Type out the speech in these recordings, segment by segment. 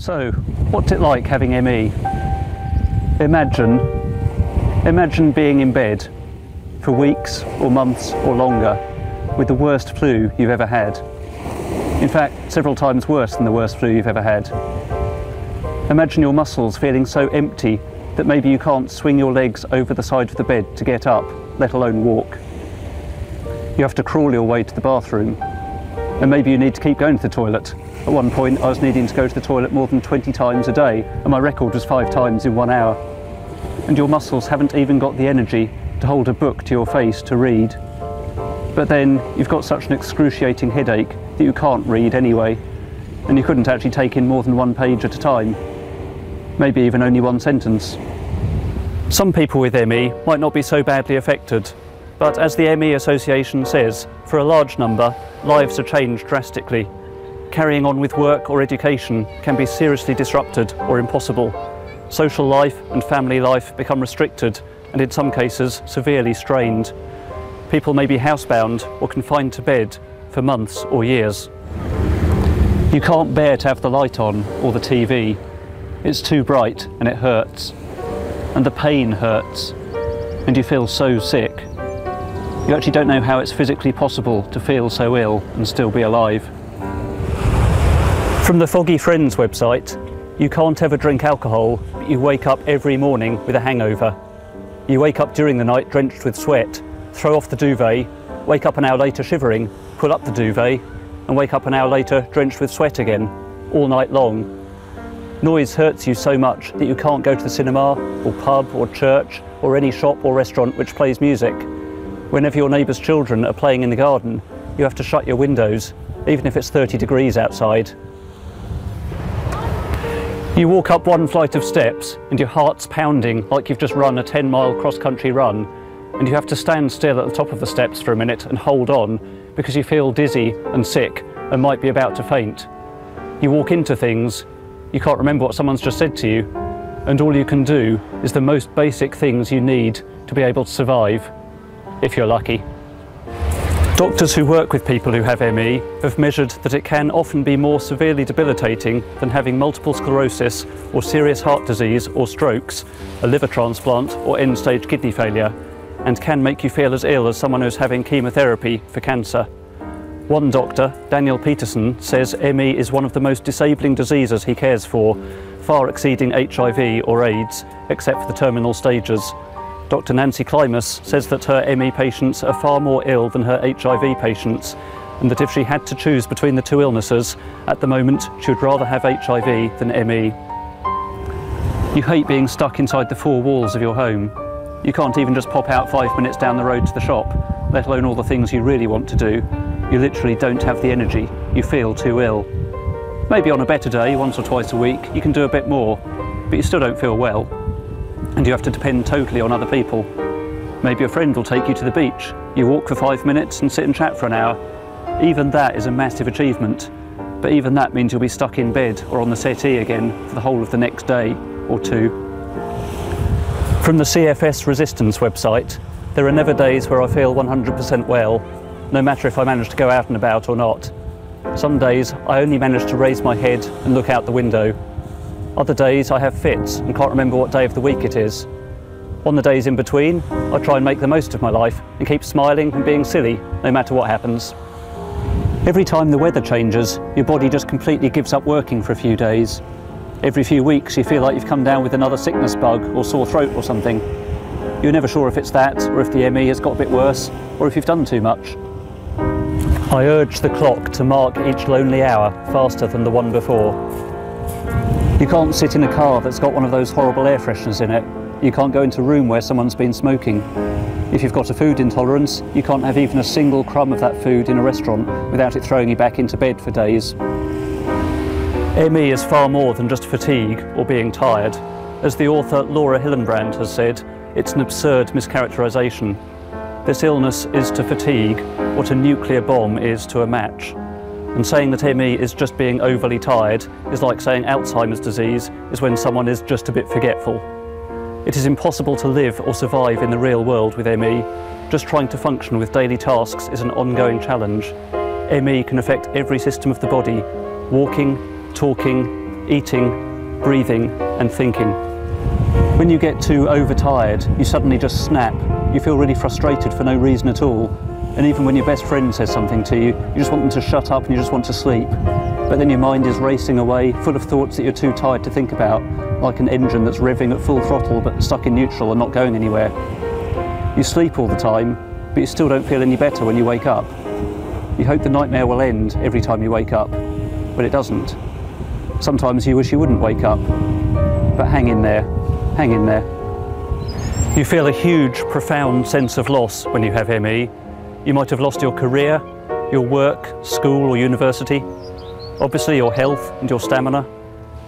So, what's it like having ME? Imagine being in bed for weeks or months or longer with the worst flu you've ever had. In fact, several times worse than the worst flu you've ever had. Imagine your muscles feeling so empty that maybe you can't swing your legs over the side of the bed to get up, let alone walk. You have to crawl your way to the bathroom, and maybe you need to keep going to the toilet. At one point I was needing to go to the toilet more than 20 times a day, and my record was 5 times in 1 hour. And your muscles haven't even got the energy to hold a book to your face to read. But then you've got such an excruciating headache that you can't read anyway, and you couldn't actually take in more than 1 page at a time, maybe even only 1 sentence. Some people with ME might not be so badly affected, but as the ME Association says, for a large number, lives are changed drastically. Carrying on with work or education can be seriously disrupted or impossible. Social life and family life become restricted and in some cases severely strained. People may be housebound or confined to bed for months or years. You can't bear to have the light on or the TV. It's too bright and it hurts. And the pain hurts. And you feel so sick. You actually don't know how it's physically possible to feel so ill and still be alive. From the Foggy Friends website, you can't ever drink alcohol, but you wake up every morning with a hangover. You wake up during the night drenched with sweat, throw off the duvet, wake up an hour later shivering, pull up the duvet, and wake up an hour later drenched with sweat again, all night long. Noise hurts you so much that you can't go to the cinema, or pub, or church, or any shop or restaurant which plays music. Whenever your neighbour's children are playing in the garden, you have to shut your windows, even if it's 30 degrees outside. You walk up 1 flight of steps and your heart's pounding like you've just run a 10-mile cross-country run, and you have to stand still at the top of the steps for a minute and hold on because you feel dizzy and sick and might be about to faint. You walk into things, you can't remember what someone's just said to you, and all you can do is the most basic things you need to be able to survive, if you're lucky. Doctors who work with people who have ME have measured that it can often be more severely debilitating than having multiple sclerosis or serious heart disease or strokes, a liver transplant or end-stage kidney failure, and can make you feel as ill as someone who's having chemotherapy for cancer. One doctor, Daniel Peterson, says ME is one of the most disabling diseases he cares for, far exceeding HIV or AIDS, except for the terminal stages. Dr. Nancy Klimas says that her ME patients are far more ill than her HIV patients, and that if she had to choose between the 2 illnesses, at the moment she would rather have HIV than ME. You hate being stuck inside the 4 walls of your home. You can't even just pop out 5 minutes down the road to the shop, let alone all the things you really want to do. You literally don't have the energy. You feel too ill. Maybe on a better day, once or twice a week, you can do a bit more, but you still don't feel well. And you have to depend totally on other people. Maybe a friend will take you to the beach. You walk for 5 minutes and sit and chat for an hour. Even that is a massive achievement, but even that means you'll be stuck in bed or on the settee again for the whole of the next day or 2. From the CFS Resistance website, there are never days where I feel 100% well, no matter if I manage to go out and about or not. Some days I only manage to raise my head and look out the window. Other days I have fits and can't remember what day of the week it is. On the days in between, I try and make the most of my life and keep smiling and being silly, no matter what happens. Every time the weather changes, your body just completely gives up working for a few days. Every few weeks you feel like you've come down with another sickness bug or sore throat or something. You're never sure if it's that, or if the ME has got a bit worse, or if you've done too much. I urge the clock to mark each lonely hour faster than the one before. You can't sit in a car that's got one of those horrible air fresheners in it. You can't go into a room where someone's been smoking. If you've got a food intolerance, you can't have even a single crumb of that food in a restaurant without it throwing you back into bed for days. ME is far more than just fatigue or being tired. As the author Laura Hillenbrand has said, it's an absurd mischaracterization. This illness is to fatigue what a nuclear bomb is to a match. And saying that ME is just being overly tired is like saying Alzheimer's disease is when someone is just a bit forgetful. It is impossible to live or survive in the real world with ME. Just trying to function with daily tasks is an ongoing challenge. ME can affect every system of the body: walking, talking, eating, breathing and thinking. When you get too overtired, you suddenly just snap. You feel really frustrated for no reason at all. And even when your best friend says something to you, you just want them to shut up and you just want to sleep. But then your mind is racing away, full of thoughts that you're too tired to think about, like an engine that's revving at full throttle but stuck in neutral and not going anywhere. You sleep all the time, but you still don't feel any better when you wake up. You hope the nightmare will end every time you wake up, but it doesn't. Sometimes you wish you wouldn't wake up, but hang in there, hang in there. You feel a huge, profound sense of loss when you have ME. You might have lost your career, your work, school or university, obviously your health and your stamina,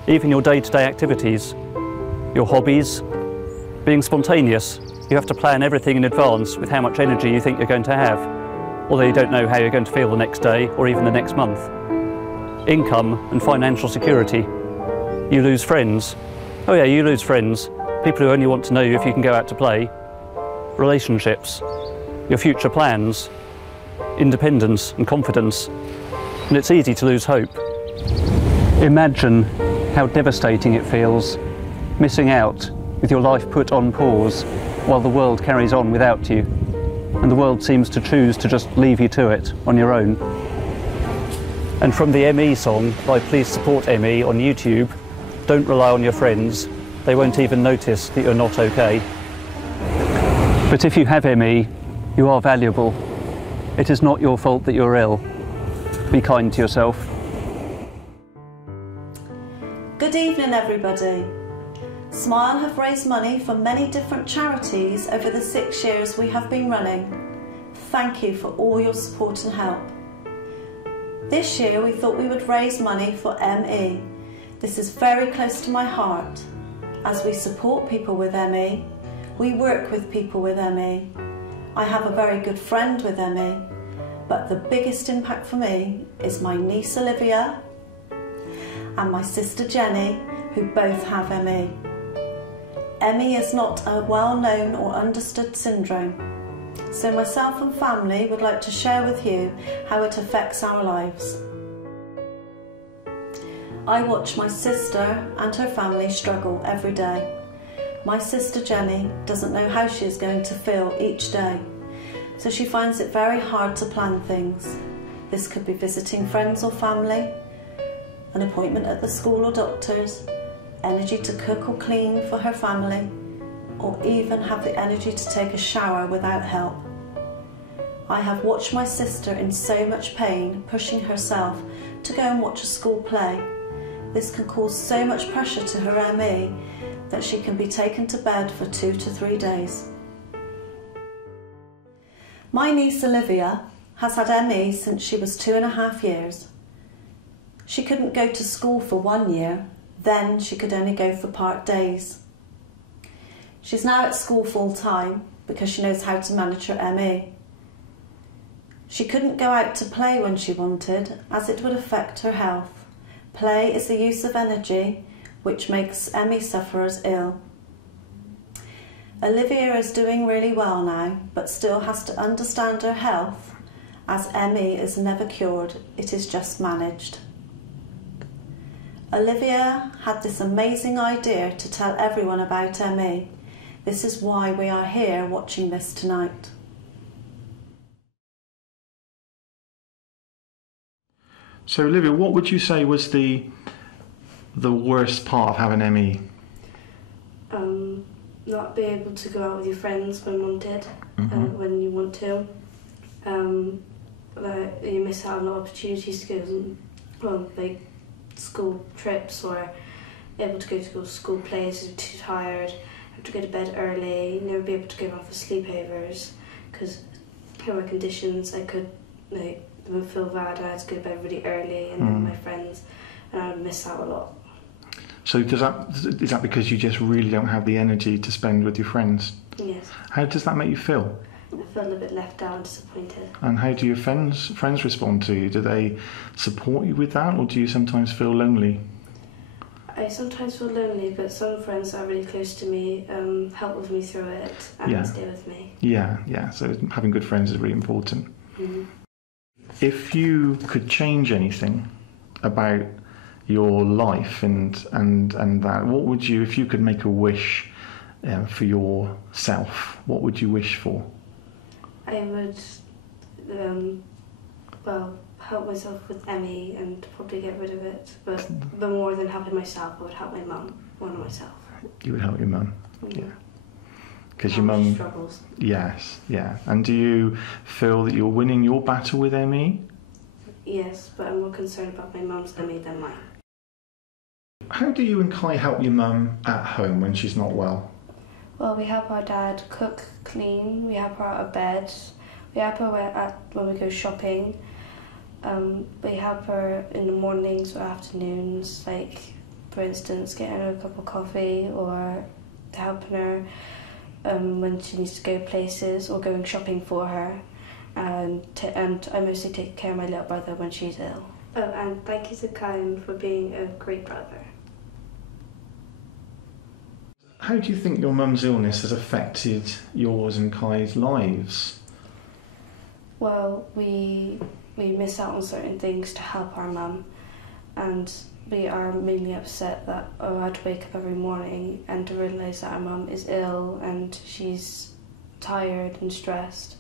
even your day-to-day activities, your hobbies, being spontaneous. You have to plan everything in advance with how much energy you think you're going to have, although you don't know how you're going to feel the next day or even the next month. Income and financial security. You lose friends. Oh yeah, you lose friends. People who only want to know you if you can go out to play. Relationships. Your future plans. Independence and confidence. And it's easy to lose hope. Imagine how devastating it feels, missing out with your life put on pause while the world carries on without you, and the world seems to choose to just leave you to it on your own. And from the ME song by Please Support ME on YouTube, don't rely on your friends, they won't even notice that you're not okay. But if you have ME, you are valuable. It is not your fault that you're ill. Be kind to yourself. Good evening everybody. Smile have raised money for many different charities over the 6 years we have been running. Thank you for all your support and help. This year we thought we would raise money for ME. This is very close to my heart. As we support people with ME, we work with people with ME. I have a very good friend with ME, but the biggest impact for me is my niece Olivia and my sister Jenny, who both have ME. ME is not a well-known or understood syndrome, so myself and family would like to share with you how it affects our lives. I watch my sister and her family struggle every day. My sister Jenny doesn't know how she is going to feel each day, so she finds it very hard to plan things. This could be visiting friends or family, an appointment at the school or doctors, energy to cook or clean for her family, or even have the energy to take a shower without help. I have watched my sister in so much pain, pushing herself to go and watch a school play. This can cause so much pressure to her ME that she can be taken to bed for 2 to 3 days. My niece Olivia has had ME since she was 2.5 years. She couldn't go to school for 1 year, then she could only go for part days. She's now at school full time because she knows how to manage her ME. She couldn't go out to play when she wanted, as it would affect her health. Play is the use of energy, which makes ME sufferers ill. Olivia is doing really well now, but still has to understand her health, as ME is never cured, it is just managed. Olivia had this amazing idea to tell everyone about ME. This is why we are here watching this tonight. So Olivia, what would you say was the worst part of having ME? Not be able to go out with your friends when wanted, when you want to. You miss out on opportunities to go like school trips, or able to go to school plays, you're too tired, have to go to bed early, never be able to go out for sleepovers because of my conditions. I could would feel bad. I had to go to bed really early and with my friends, and I would miss out a lot. So is that because you just really don't have the energy to spend with your friends? Yes. How does that make you feel? I feel a little bit left out and disappointed. And how do your friends respond to you? Do they support you with that, or do you sometimes feel lonely? I sometimes feel lonely, but some friends that are really close to me help with me through it and stay with me. Yeah. So having good friends is really important. Mm-hmm. If you could change anything about your life and that, what would you, if you could make a wish for yourself, what would you wish for? I would, well, help myself with ME and probably get rid of it. But more than helping myself, I would help my mum more than myself. You would help your mum, yeah. Because your Mum mum struggles. Yes, yeah. And do you feel that you're winning your battle with ME? Yes, but I'm more concerned about my mum's ME than mine. How do you and Kai help your mum at home when she's not well? Well, we help our dad cook, clean, we help her out of bed, we help her when we go shopping, we help her in the mornings or afternoons, like for instance getting her a cup of coffee or helping her when she needs to go places or going shopping for her, and I mostly take care of my little brother when she's ill. Oh, and thank you to Kai for being a great brother. How do you think your mum's illness has affected yours and Kai's lives? Well, we miss out on certain things to help our mum, and we are mainly upset that I had to wake up every morning and to realise that our mum is ill and she's tired and stressed,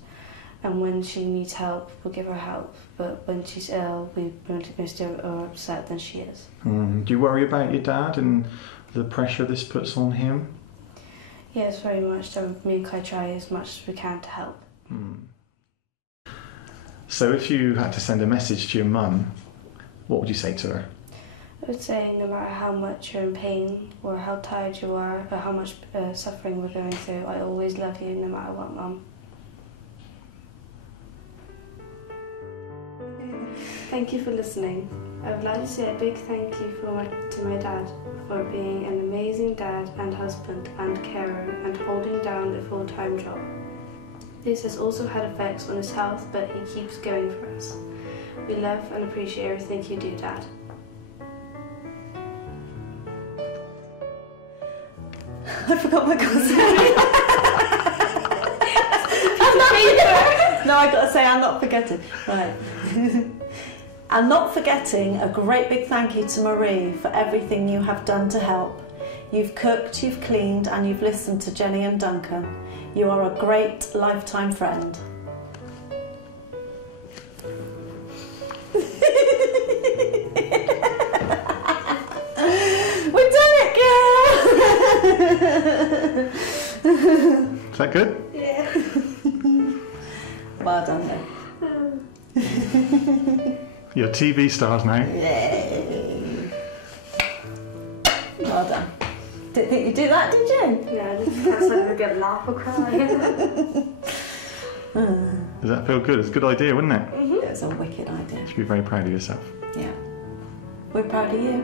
and when she needs help we'll give her help, but when she's ill we mostly are upset than she is. Do you worry about your dad and the pressure this puts on him? Yes, very much. So me and Kai try as much as we can to help. So if you had to send a message to your mum, what would you say to her? I would say no matter how much you're in pain or how tired you are or how much suffering we're going through, I always love you no matter what, Mum. Thank you for listening. I would like to say a big thank you to my dad for being an amazing dad and husband and carer and holding down a full-time job. This has also had effects on his health, but he keeps going for us. We love and appreciate everything you do, Dad. I forgot what I got to say. No, I got to say I'm not forgetting. Right. And not forgetting a great big thank you to Marie for everything you have done to help. You've cooked, you've cleaned, and you've listened to Jenny and Duncan. You are a great lifetime friend. We've done it, girl! Is that good? Yeah. Well done, then. You're TV stars now. Yay! Well done. Didn't think you'd do that, did you? Yeah, I just can't let her get laugh or cry. Does that feel good? It's a good idea, wouldn't it? It was a wicked idea. You should be very proud of yourself. Yeah. We're proud of you.